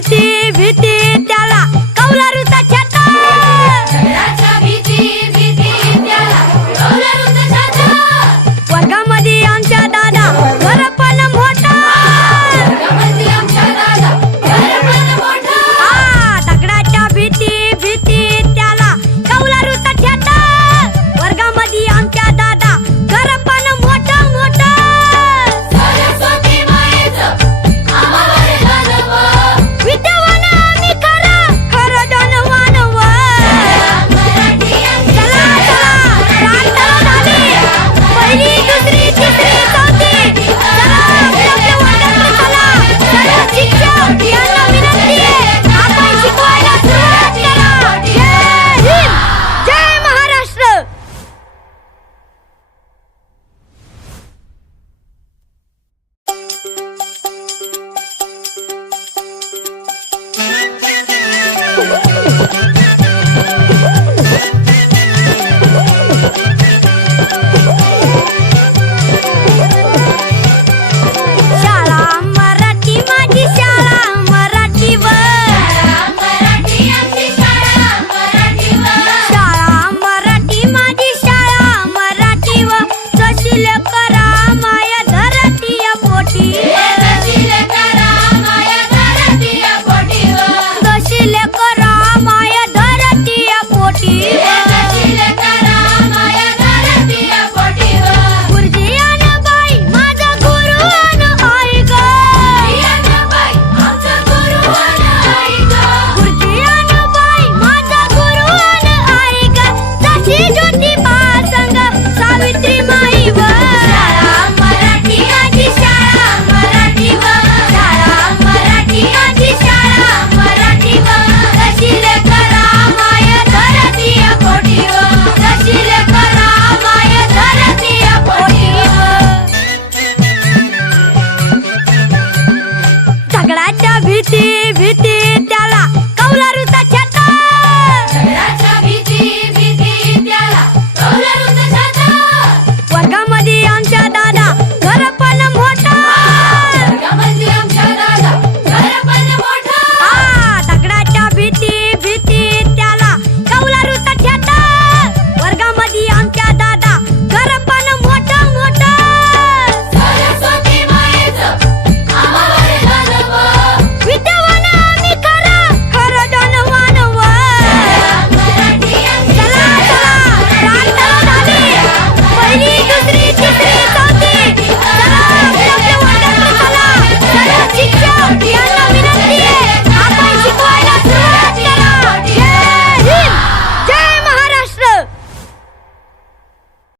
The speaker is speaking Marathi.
झगडाच्या भीती